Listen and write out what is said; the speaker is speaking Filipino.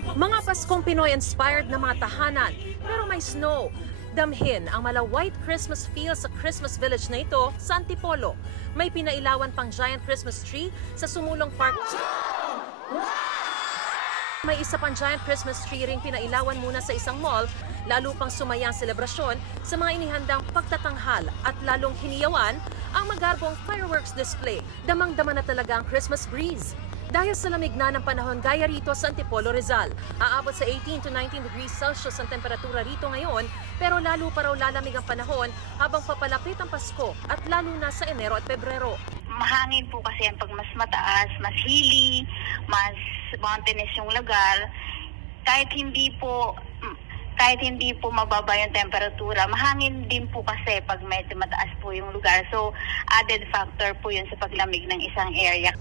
Mga Paskong Pinoy-inspired na mga tahanan, pero may snow. Damhin ang mala-white Christmas feel sa Christmas Village na ito sa Antipolo. May pinailawan pang giant Christmas tree sa Sumulong Park. May isa pang giant Christmas tree ring pinailawan muna sa isang mall, lalo pang sumaya ang selebrasyon sa mga inihandang pagtatanghal at lalong hiniyawan ang magarbong fireworks display. Damang-dama na talaga ang Christmas breeze. Dahil sa lamig na ng panahon gaya rito sa Antipolo, Rizal, aabot sa 18 to 19 degrees Celsius ang temperatura rito ngayon, pero lalo pa raw lalamig ang panahon habang papalapit ang Pasko at lalo na sa Enero at Pebrero. Mahangin po kasi yan pag mas mataas, mas hilly, mas mountainous yung lugar. Kahit hindi po mababa yung temperatura, mahangin din po kasi pag medyo mataas po yung lugar. So, added factor po yun sa paglamig ng isang area.